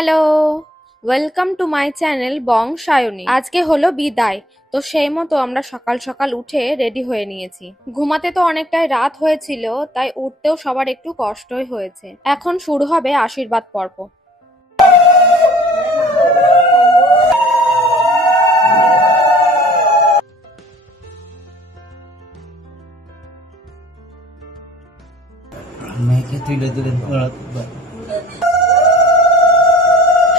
Hello, welcome to my channel বংশায়নী। আজকে হলো বিদায়, তো সেই মতো আমরা সকাল সকাল উঠে রেডি হয়ে নিয়েছি। ঘুমাতে তো অনেকটাই রাত হয়েছিল, তাই উঠতেও সবার একটু কষ্টই হয়েছে। এখন শুরু হবে আশীর্বাদ পর্ব।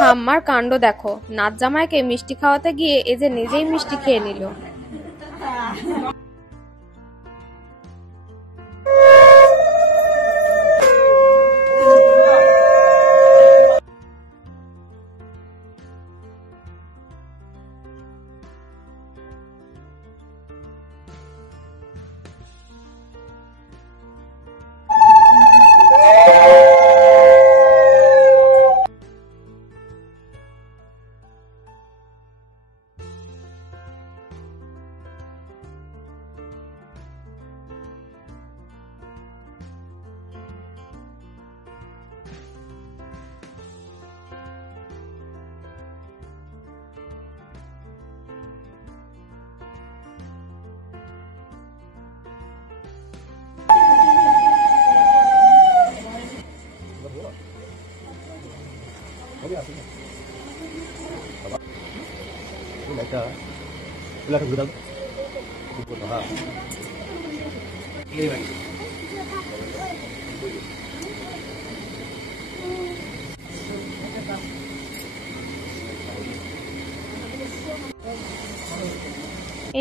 ঠাম্মার কাণ্ড দেখো, নাচ জামাইকে মিষ্টি খাওয়াতে গিয়ে এ যে নিজেই মিষ্টি খেয়ে নিল।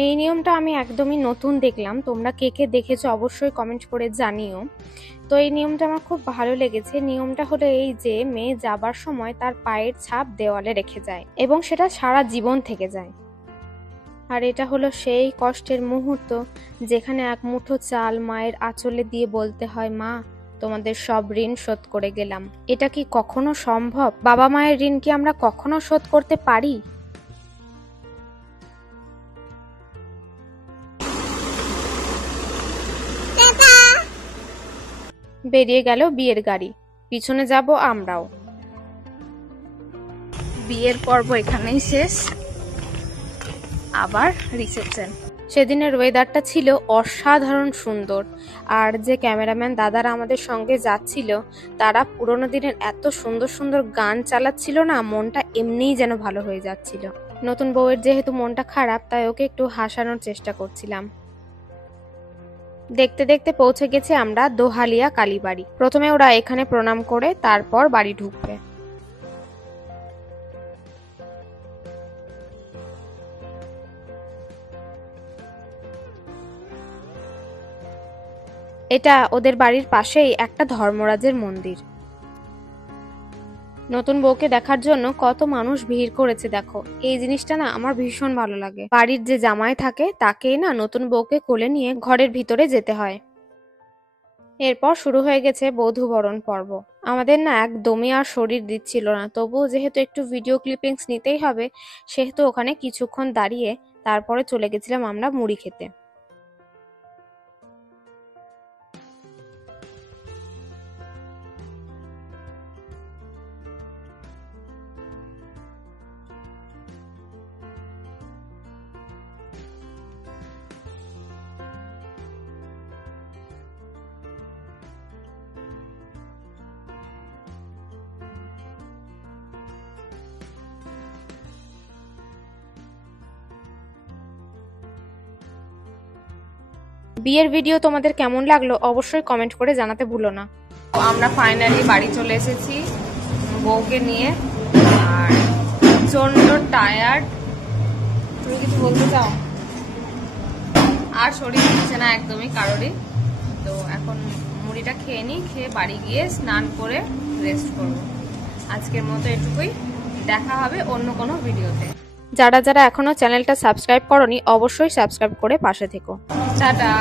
এই নিয়মটা আমি একদমই নতুন দেখলাম, তোমরা কে কে দেখেছো অবশ্যই কমেন্ট করে জানিও। তো এই নিয়মটা আমার খুব ভালো লেগেছে। নিয়মটা হলো এই যে মেয়ে যাবার সময় তার পায়ের ছাপ দেওয়ালে রেখে যায় এবং সেটা সারা জীবন থেকে যায়। আর এটা হলো সেই কষ্টের মুহূর্ত যেখানে এক মুঠো চাল মায়ের আঁচলে দিয়ে বলতে হয়, মা তোমাদের সব ঋণ শোধ করে গেলাম। এটা কি কখনো সম্ভব? বাবা মায়ের ঋণ কি আমরা কখনো শোধ করতে পারি? বেরিয়ে গেল বিয়ের গাড়ি, পিছনে যাব আমরাও। বিয়ের পর্ব এখানেই শেষ, আবার রিসেপশন। সেদিনের ওয়েদারটা ছিল অসাধারণ সুন্দর, আর যে ক্যামেরাম্যান দাদারা আমাদের সঙ্গে যাচ্ছিল তারা পুরোনো দিনের এত সুন্দর সুন্দর গান চালাচ্ছিল না, মনটা এমনিই যেন ভালো হয়ে যাচ্ছিল। নতুন বউয়ের যেহেতু মনটা খারাপ, তাই ওকে একটু হাসানোর চেষ্টা করছিলাম। দেখতে দেখতে পৌঁছে গেছি আমরা দোহালিয়া কালীবাড়ি। প্রথমে ওরা এখানে প্রণাম করে তারপর বাড়ি ঢুকবে। এটা ওদের বাড়ির পাশেই একটা ধর্মরাজের মন্দির। নতুন বউকে দেখার জন্য কত মানুষ ভিড় করেছে দেখো। এই জিনিসটা না আমার ভীষণ ভালো লাগে। বাড়ির যে জামাই থাকে তাকেই না নতুন বউকে কোলে নিয়ে ঘরের ভিতরে যেতে হয়। এরপর শুরু হয়ে গেছে বধূবরণ পর্ব। আমাদের না একদমই আর শরীর দিচ্ছিল না, তবুও যেহেতু একটু ভিডিও ক্লিপিংস নিতেই হবে, সেহেতু ওখানে কিছুক্ষণ দাঁড়িয়ে তারপরে চলে গেছিলাম আমরা মুড়ি খেতে। বিয়ের ভিডিও তোমাদের কেমন লাগলো অবশ্যই কমেন্ট করে জানাতে ভুলো না। আমরা ফাইনালি বাড়ি চলে এসেছি বউকে নিয়ে, আর প্রচন্ড টায়ার্ড। তুমি কিছু বলতে চাও? আর শরীর দিচ্ছে না একদমই কারোরই। তো এখন মুড়িটা খেয়ে নিই, খেয়ে বাড়ি গিয়ে স্নান করে রেস্ট করবো। আজকের মতো এটুকুই, দেখা হবে অন্য কোনো ভিডিওতে। যারা যারা এখনো চ্যানেলটা সাবস্ক্রাইব করোনি অবশ্যই সাবস্ক্রাইব করে পাশে থেকো। টাটা।